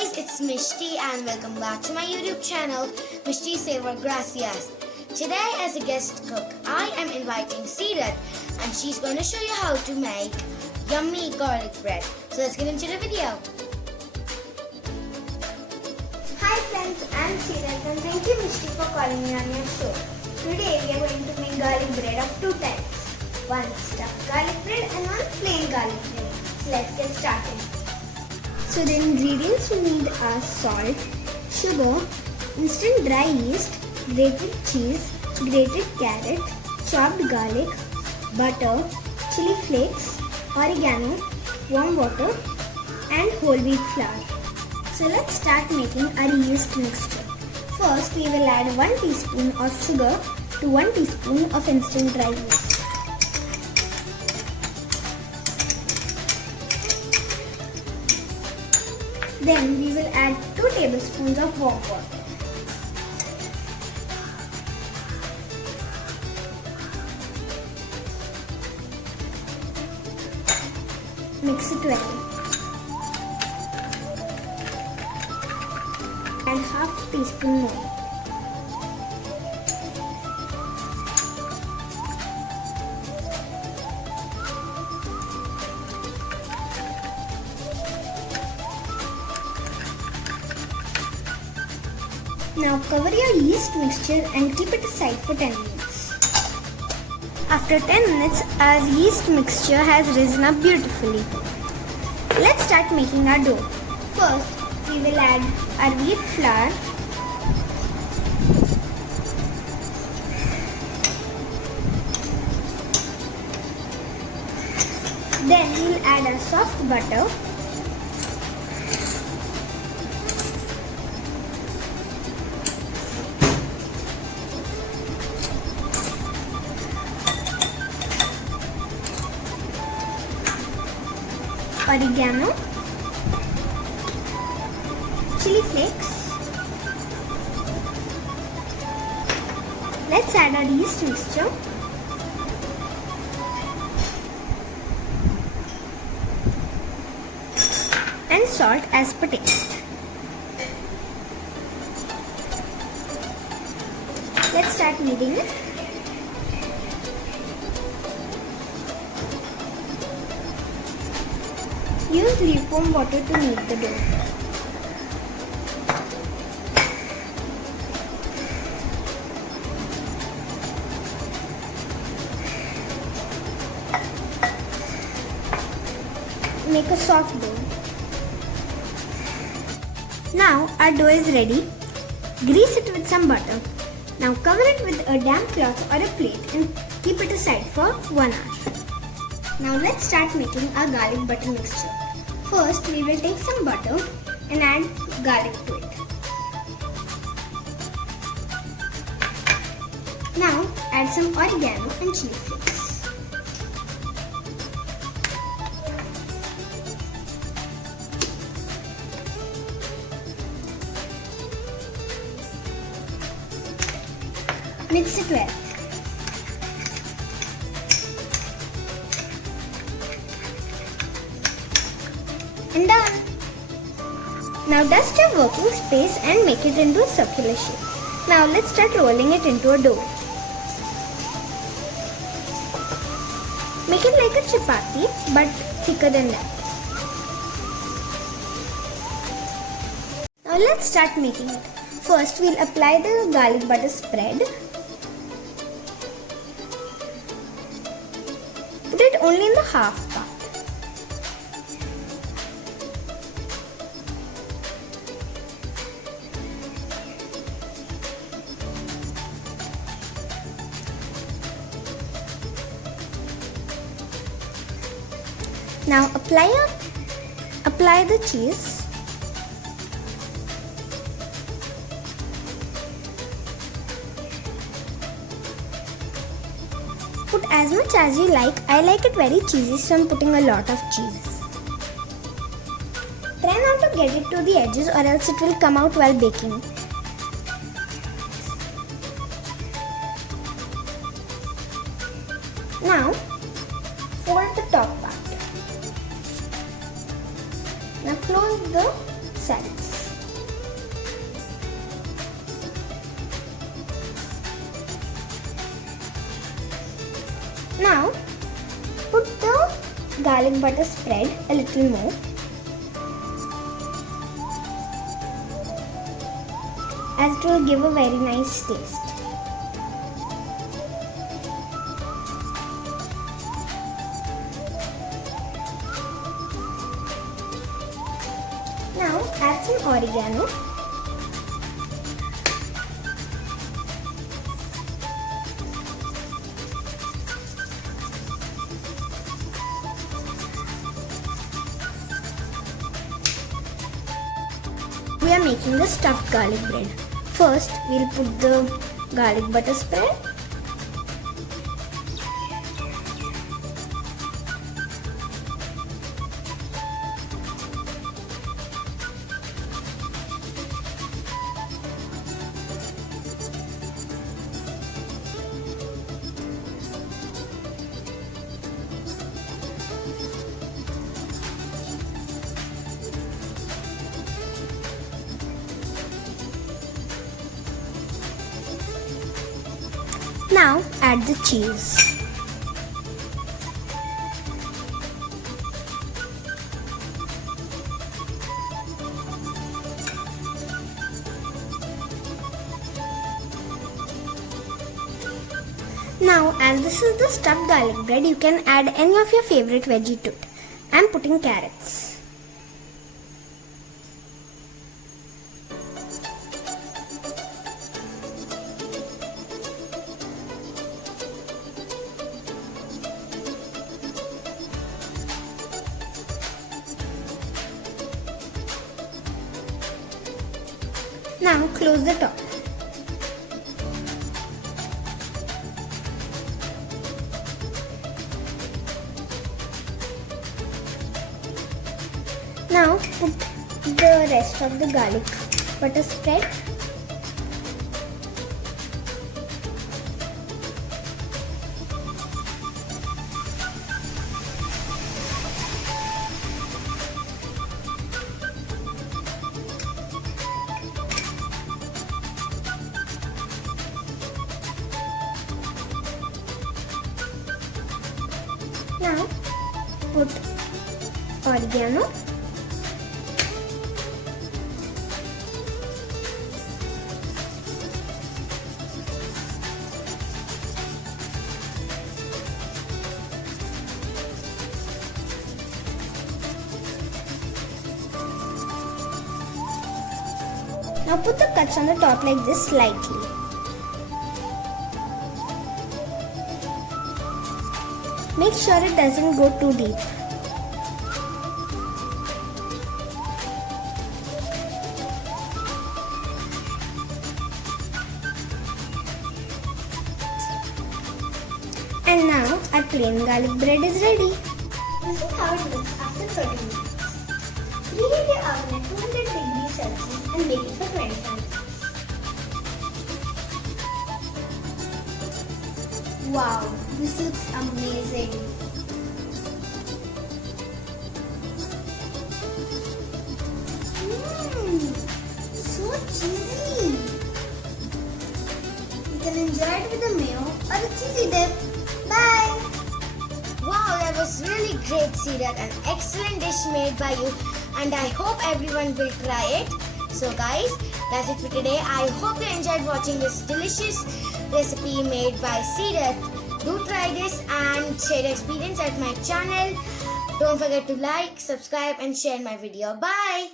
guys, it's Mishti and welcome back to my YouTube channel, Mishti Savor Gracias. Today as a guest cook, I am inviting Seerat and she's going to show you how to make yummy garlic bread. So let's get into the video. Hi friends, I'm Seerat and thank you Mishti for calling me on your show. Today we are going to make garlic bread of two types. One stuffed garlic bread and one plain garlic bread. So let's get started. So the ingredients we need are salt, sugar, instant dry yeast, grated cheese, grated carrot, chopped garlic, butter, chili flakes, oregano, warm water and whole wheat flour. So let's start making our yeast mixture. First we will add 1 teaspoon of sugar to 1 teaspoon of instant dry yeast. Then we will add 2 tablespoons of warm water. Mix it well. Add half teaspoon more. Now cover your yeast mixture and keep it aside for 10 minutes. After 10 minutes, our yeast mixture has risen up beautifully. Let's start making our dough. First, we will add our wheat flour, then we will add our soft butter, oregano, chili flakes. Let's add our yeast mixture. And salt as per taste. Let's start kneading it. Use lukewarm water to knead the dough. Make a soft dough. Now our dough is ready. Grease it with some butter. Now cover it with a damp cloth or a plate and keep it aside for 1 hour. Now let's start making our garlic butter mixture. First we will take some butter and add garlic to it. Now add some oregano and chili flakes. Mix it well. And done. Now dust your working space and make it into a circular shape. Now let's start rolling it into a dough. Make it like a chapati but thicker than that. Now let's start making it. First we'll apply the garlic butter spread. Put it only in the half part. Now apply the cheese. Put as much as you like. I like it very cheesy, so I'm putting a lot of cheese. Try not to get it to the edges or else it will come out while baking. Now fold the top part. Now close the sides. Now put the garlic butter spread a little more, as it will give a very nice taste. Now add some oregano. We are making the stuffed garlic bread. First, we'll put the garlic butter spread. Now add the cheese. Now, as this is the stuffed garlic bread, you can add any of your favorite veggie to it. I am putting carrots. Now close the top. Now put the rest of the garlic butter spread. Now put oregano. Now put the cuts on the top like this slightly. Make sure it doesn't go too deep. And now our plain garlic bread is ready. This is how it looks after 30 minutes. Preheat your oven at 200 degrees Celsius and bake it for 25 minutes. Wow, this looks amazing. So cheesy. You can enjoy it with a mayo or a cheesy dip. Bye. Wow, that was really great, Sirat. An excellent dish made by you, and I hope everyone will try it. So guys, that's it for today. I hope you enjoyed watching this delicious recipe made by Sirat. Do try this and share your experience at my channel. Don't forget to like, subscribe and share my video. Bye.